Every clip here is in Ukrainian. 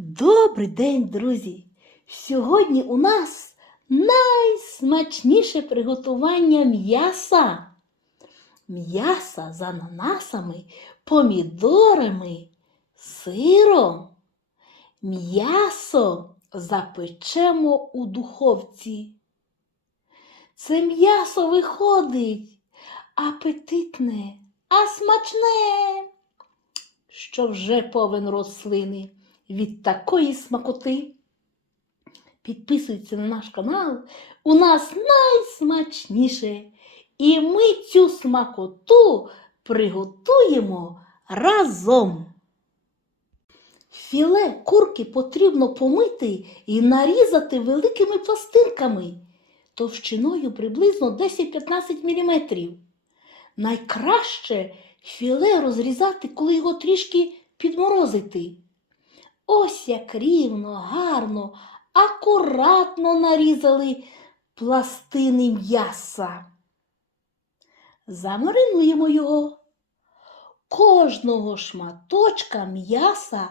Добрий день, друзі! Сьогодні у нас найсмачніше приготування м'яса. М'яса з ананасами, помідорами, сиром. М'ясо запечемо у духовці. Це м'ясо виходить апетитне, а смачне, що вже повен рослини від такої смакоти. Підписуйтесь на наш канал. У нас найсмачніше. І ми цю смакоту приготуємо разом. Філе курки потрібно помити і нарізати великими пластинками товщиною приблизно 10-15 мм. Найкраще філе розрізати, коли його трішки підморозити. Ось як рівно, гарно, акуратно нарізали пластини м'яса. Замаринуємо його. Кожного шматочка м'яса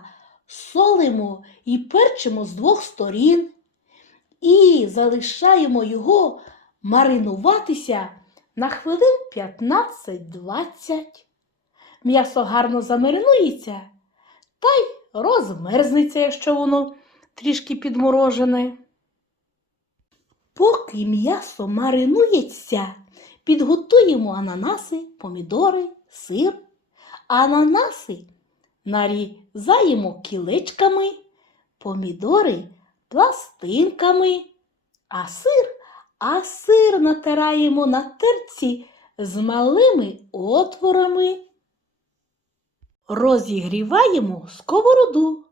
солимо і перчимо з двох сторін і залишаємо його маринуватися на хвилин 15-20. М'ясо гарно замаринується та й розмерзнеться, якщо воно трішки підморожене. Поки м'ясо маринується, підготуємо ананаси, помідори, сир. Ананаси нарізаємо кілечками, помідори пластинками, а сир, а сир натираємо на терці з малими отворами. Розігріваємо сковороду.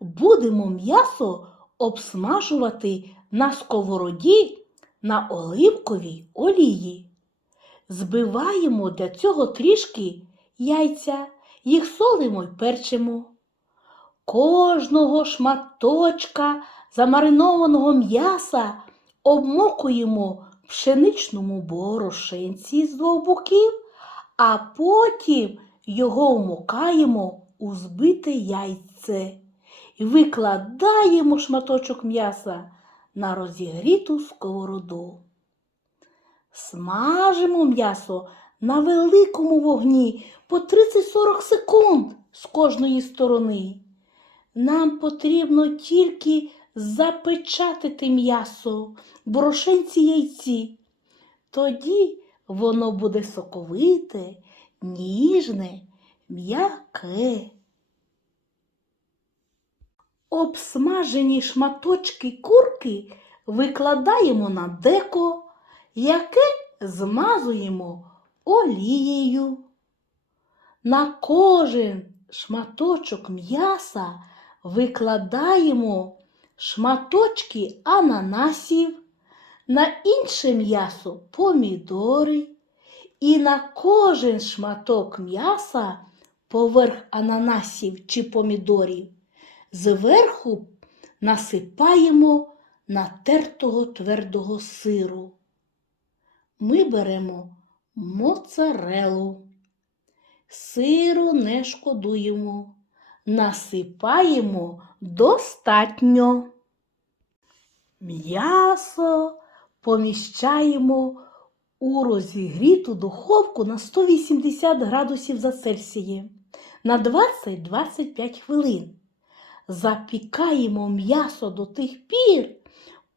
Будемо м'ясо обсмажувати на сковороді на оливковій олії. Збиваємо для цього трішки яйця, їх солимо й перчимо. Кожного шматочка замаринованого м'яса обмокуємо в пшеничному борошенці з двох боків, а потім його вмокаємо у збите яйце і викладаємо шматочок м'яса на розігріту сковороду. Смажимо м'ясо на великому вогні по 30-40 секунд з кожної сторони. Нам потрібно тільки запечатати м'ясо в борошенці яйці. Тоді воно буде соковите, ніжне, м'яке. Обсмажені шматочки курки викладаємо на деко, яке змазуємо олією. На кожен шматочок м'яса викладаємо шматочки ананасів, на інше м'ясо помідори, і на кожен шматок м'яса поверх ананасів чи помідорів зверху насипаємо натертого твердого сиру. Ми беремо моцарелу. Сиру не шкодуємо, насипаємо достатньо. М'ясо поміщаємо у розігріту духовку на 180 градусів за Цельсієм на 20-25 хвилин. Запікаємо м'ясо до тих пір,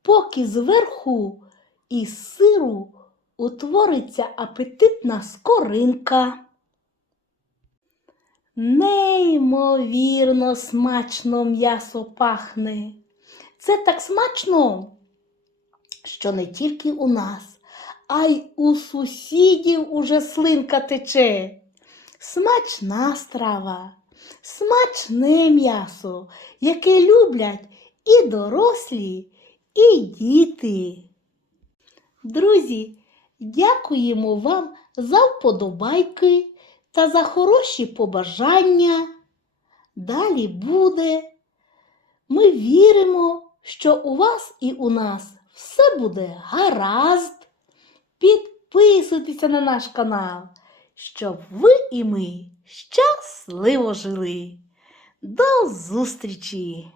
поки зверху із сиру утвориться апетитна скоринка. Неймовірно смачно м'ясо пахне. Це так смачно, що не тільки у нас, а й у сусідів уже слинка тече. Смачна страва, смачне м'ясо, яке люблять і дорослі, і діти. Друзі, дякуємо вам за вподобайки та за хороші побажання. Далі буде. Ми віримо, що у вас і у нас все буде гаразд. Підписуйтеся на наш канал, щоб ви і ми щасливо жили. До зустрічі!